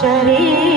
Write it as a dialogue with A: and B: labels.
A: sunny